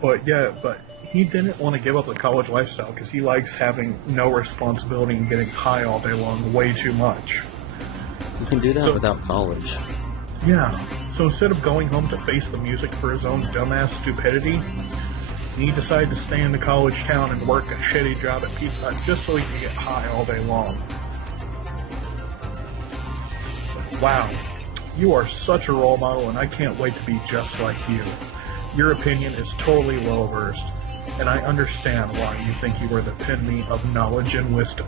But he didn't want to give up the college lifestyle because he likes having no responsibility and getting high all day long way too much. You can do that So- without college. Yeah. So instead of going home to face the music for his own dumbass stupidity, he decided to stay in the college town and work a shitty job at Pizza Hut just so he could get high all day long. Wow. You are such a role model, and I can't wait to be just like you. Your opinion is totally well-versed, and I understand why you think you are the epitome of knowledge and wisdom.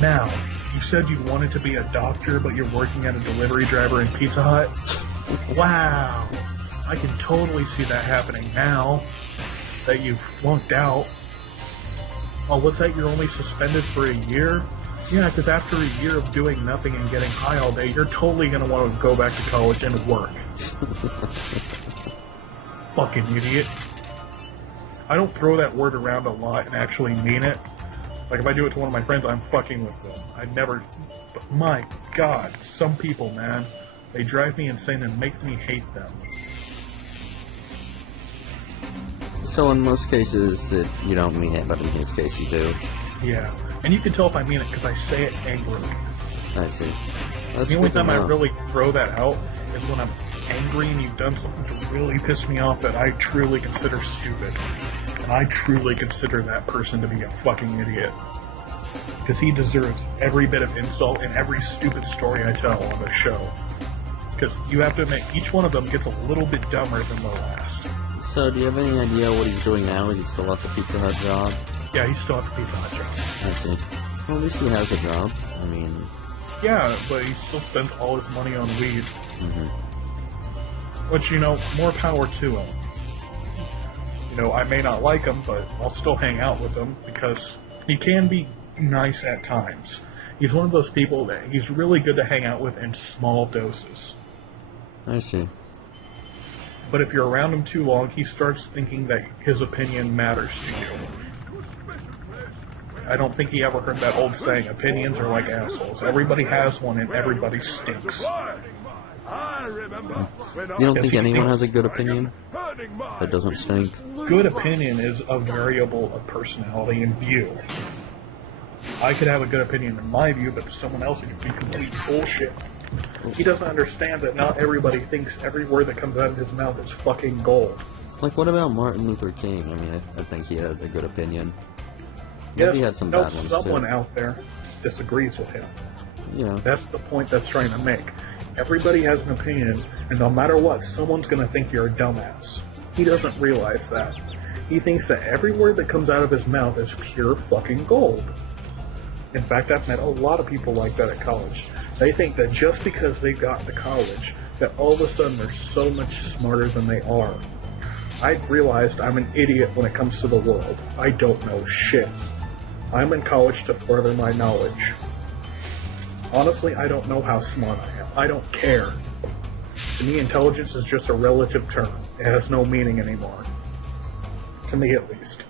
Now, you said you wanted to be a doctor, but you're working as a delivery driver in Pizza Hut? Wow. I can totally see that happening now that you've flunked out. Oh, was that you're only suspended for a year? Yeah, because after a year of doing nothing and getting high all day, you're totally going to want to go back to college and work. Fucking idiot. I don't throw that word around a lot and actually mean it. Like, if I do it to one of my friends, I'm fucking with them. I never... But my God, some people, man, they drive me insane and make me hate them. So in most cases, you don't mean it, but in his case, you do. Yeah. And you can tell if I mean it because I say it angrily. I see. That's The only good to time I know. really throw that out is when I'm angry and you've done something to really piss me off that I truly consider stupid. And I truly consider that person to be a fucking idiot. Because he deserves every bit of insult and every stupid story I tell on the show. Because you have to admit, each one of them gets a little bit dumber than the last. So, do you have any idea what he's doing now? Is he still at the Pizza Hut job? Yeah, he's still at the Pizza Hut job. I see. Well, at least he has a job. I mean... Yeah, but he still spends all his money on weed. Mm-hmm. Which, you know, more power to him. You know, I may not like him, but I'll still hang out with him because he can be nice at times. He's one of those people that he's really good to hang out with in small doses. I see. But if you're around him too long, he starts thinking that his opinion matters to you. I don't think he ever heard that old saying, opinions are like assholes. Everybody has one and everybody stinks. You don't think anyone has a good opinion that doesn't stink? Good opinion is a variable of personality and view. I could have a good opinion in my view, but to someone else it could be complete bullshit. He doesn't understand that not everybody thinks every word that comes out of his mouth is fucking gold. Like, what about Martin Luther King? I mean, I think he has a good opinion. Maybe he had some bad ones, someone too. out there disagrees with him. Yeah. That's the point that's trying to make. Everybody has an opinion, and no matter what, someone's going to think you're a dumbass. He doesn't realize that. He thinks that every word that comes out of his mouth is pure fucking gold. In fact, I've met a lot of people like that at college. They think that just because they got to college, that all of a sudden they're so much smarter than they are. I realized I'm an idiot when it comes to the world. I don't know shit. I'm in college to further my knowledge. Honestly, I don't know how smart I am. I don't care. To me, intelligence is just a relative term. It has no meaning anymore. To me, at least.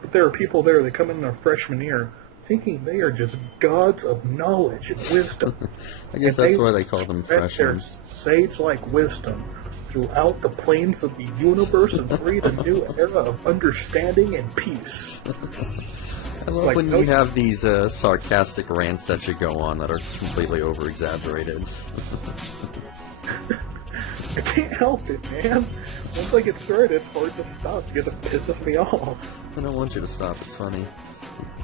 But there are people there that come in their freshman year thinking they are just gods of knowledge and wisdom. I guess And that's why they call them spread their freshmen. sage-like wisdom throughout the plains of the universe and breathe a new era of understanding and peace. I love Like, when no- you have these sarcastic rants that you go on that are completely over-exaggerated. I can't help it, man. Once I get started, it's hard to stop because it pisses me off. I don't want you to stop, it's funny.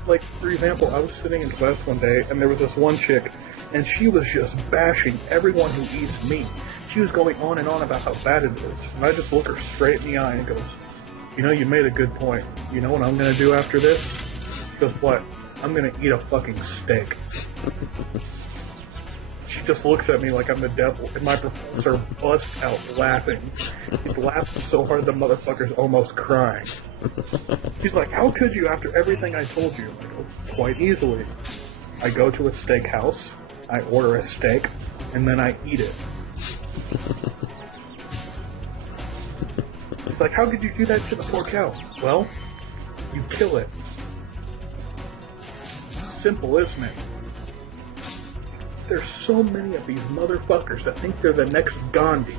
Like, for example, I was sitting in class one day, and there was this one chick, and she was just bashing everyone who eats meat. She was going on and on about how bad it is, and I just look her straight in the eye and goes, you know, you made a good point. You know what I'm going to do after this? She goes, what? I'm going to eat a fucking steak. She just looks at me like I'm the devil, and my professor busts out laughing. He's laughing so hard the motherfucker's almost crying. She's like, how could you after everything I told you? I go, quite easily. I go to a steakhouse, I order a steak, and then I eat it. It's like, how could you do that to the poor cow? Well, you kill it. Simple, isn't it? There's so many of these motherfuckers that think they're the next Gandhi.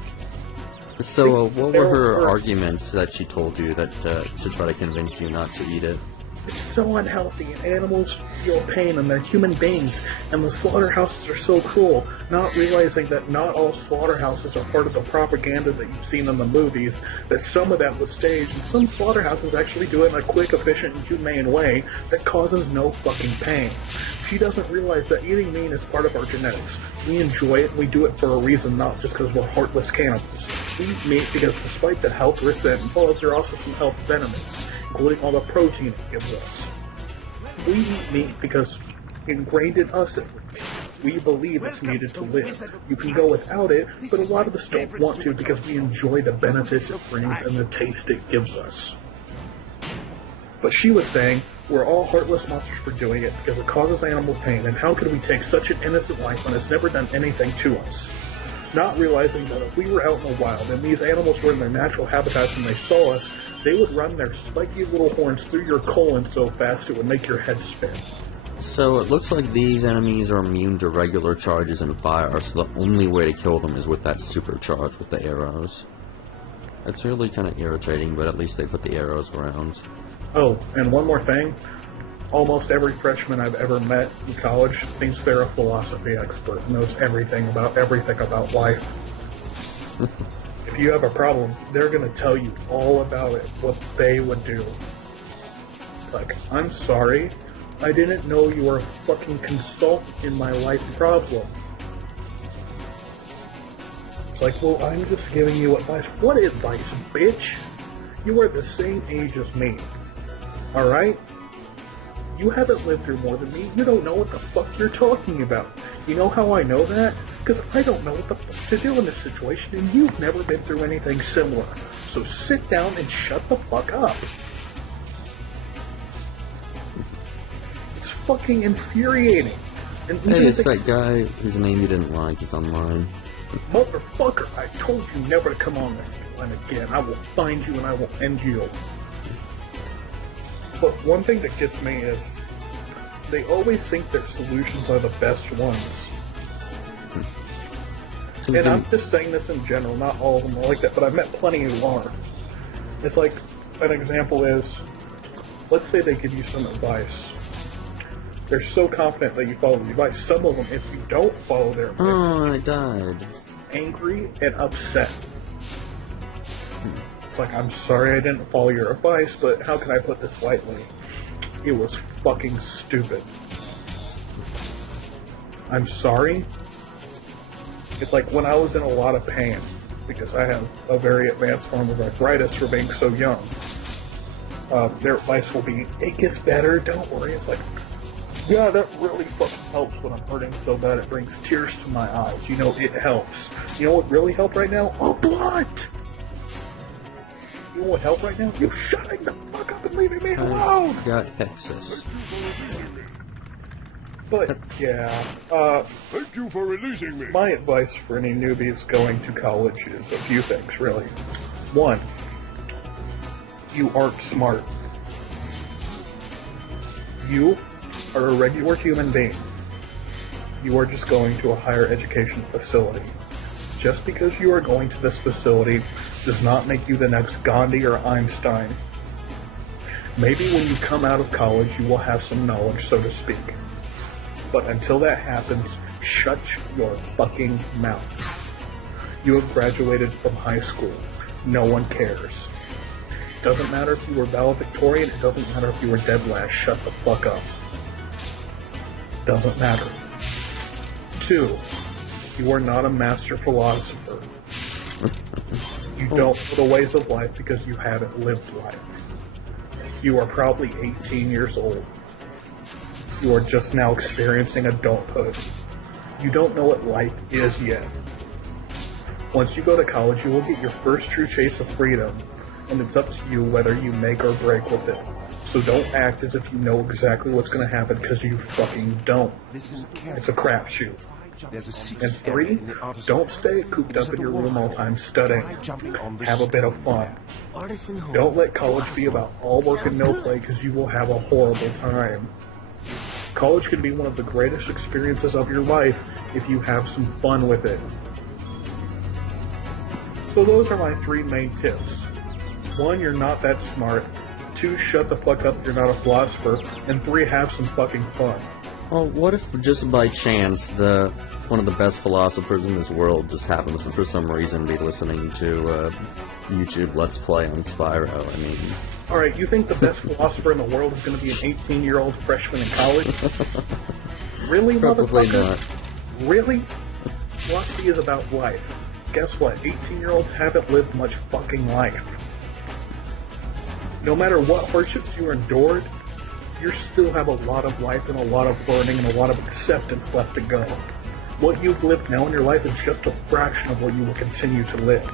So, what were her arguments that she told you that to try to convince you not to eat it? It's so unhealthy, and animals feel pain, and they're human beings, and the slaughterhouses are so cruel, not realizing that not all slaughterhouses are part of the propaganda that you've seen in the movies, that some of that was staged, and some slaughterhouses actually do it in a quick, efficient, and humane way that causes no fucking pain. She doesn't realize that eating meat is part of our genetics. We enjoy it, and we do it for a reason, not just because we're heartless cannibals. We eat meat because despite the health risks that involves, there are also some health benefits, including all the protein it gives us. We eat meat because ingrained in us, we believe it's needed to live. You can go without it, but a lot of us don't want to because we enjoy the benefits it brings and the taste it gives us. But she was saying, we're all heartless monsters for doing it because it causes animals pain, and how could we take such an innocent life when it's never done anything to us? Not realizing that if we were out in the wild and these animals were in their natural habitats and they saw us, they would run their spiky little horns through your colon so fast it would make your head spin. So it looks like these enemies are immune to regular charges and fire, so the only way to kill them is with that supercharge with the arrows. It's really kind of irritating, but at least they put the arrows around. Oh, and one more thing. Almost every freshman I've ever met in college thinks they're a philosophy expert, knows everything about life. If you have a problem, they're going to tell you all about it, what they would do. It's like, I'm sorry, I didn't know you were a fucking consultant in my life problem. It's like, well, I'm just giving you advice. What advice, bitch? You are the same age as me. Alright? You haven't lived through more than me. You don't know what the fuck you're talking about. You know how I know that? Because I don't know what the fuck to do in this situation, and you've never been through anything similar. So sit down and shut the fuck up. It's fucking infuriating. And hey, it's that guy whose name you didn't like. He's online. Motherfucker, I told you never to come on this line again. I will find you and I will end you. But one thing that gets me is they always think their solutions are the best ones. And I'm just saying this in general, not all of them are like that, but I've met plenty who are. It's like, an example is, let's say they give you some advice. They're so confident that you follow the advice. Some of them, if you don't follow their advice, oh, I died. Angry and upset. It's like, I'm sorry I didn't follow your advice, but how can I put this lightly? It was fucking stupid. I'm sorry. It's like when I was in a lot of pain, because I have a very advanced form of arthritis for being so young. Their advice will be, it gets better, don't worry. It's like, yeah, that really fucking helps when I'm hurting so bad it brings tears to my eyes. You know, it helps. You know what really helped right now? A blunt! You know what helped right now? You shutting the fuck up and leaving me alone! I got Texas. But, yeah, Thank you for releasing me. my advice for any newbies going to college is a few things, really. One, you aren't smart. You are a regular human being. You are just going to a higher education facility. Just because you are going to this facility does not make you the next Gandhi or Einstein. Maybe when you come out of college you will have some knowledge, so to speak. But until that happens, shut your fucking mouth. You have graduated from high school. No one cares. It doesn't matter if you were valedictorian, it doesn't matter if you were dead last, shut the fuck up. Doesn't matter. 2, you are not a master philosopher. You don't know the ways of life because you haven't lived life. You are probably 18 years old. You are just now experiencing adulthood. You don't know what life is yet. Once you go to college, you will get your first true chase of freedom, and it's up to you whether you make or break with it. So don't act as if you know exactly what's going to happen, because you fucking don't. It's a crapshoot. And 3, don't stay cooped up in your room all the time studying. Have a bit of fun. Don't let college be about all work and no play, because you will have a horrible time. College can be one of the greatest experiences of your life if you have some fun with it. So those are my 3 main tips. 1, you're not that smart. 2, shut the fuck up, you're not a philosopher. And 3, have some fucking fun. Well, what if just by chance one of the best philosophers in this world just happens to, for some reason, be listening to YouTube Let's Play on Spyro? I mean... Alright, you think the best philosopher in the world is going to be an 18-year-old freshman in college? Really, Probably motherfucker? not. Really? Philosophy is about life. Guess what? 18-year-olds haven't lived much fucking life. No matter what hardships you endured, you still have a lot of life and a lot of learning and a lot of acceptance left to go. What you've lived now in your life is just a fraction of what you will continue to live.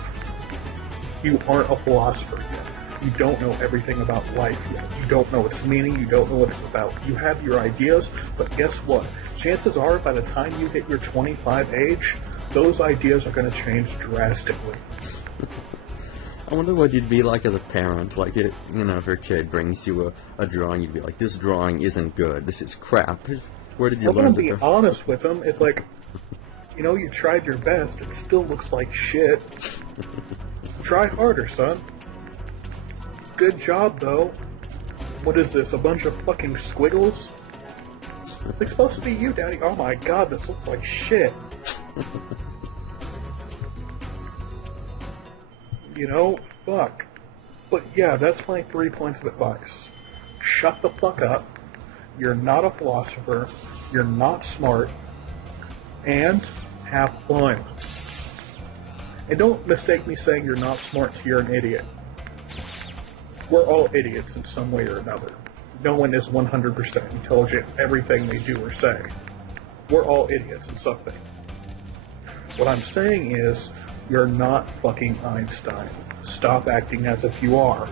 You aren't a philosopher yet. You don't know everything about life yet. You don't know its meaning. You don't know what it's about. You have your ideas, but guess what? Chances are, by the time you hit your 25 age, those ideas are going to change drastically. I wonder what you'd be like as a parent. Like, if your kid brings you a drawing, you'd be like, this drawing isn't good. This is crap. Where did you learn I'm going to be honest with them. It's like, you tried your best. It still looks like shit. Try harder, son. Good job, though. What is this, a bunch of fucking squiggles? It's supposed to be you, Daddy. Oh my god, this looks like shit. Fuck. But yeah, that's my 3 points of advice. Shut the fuck up. You're not a philosopher. You're not smart. And have fun. And don't mistake me saying you're not smart so you're an idiot. We're all idiots in some way or another. No one is 100% intelligent in everything they do or say. We're all idiots in something. What I'm saying is, you're not fucking Einstein. Stop acting as if you are.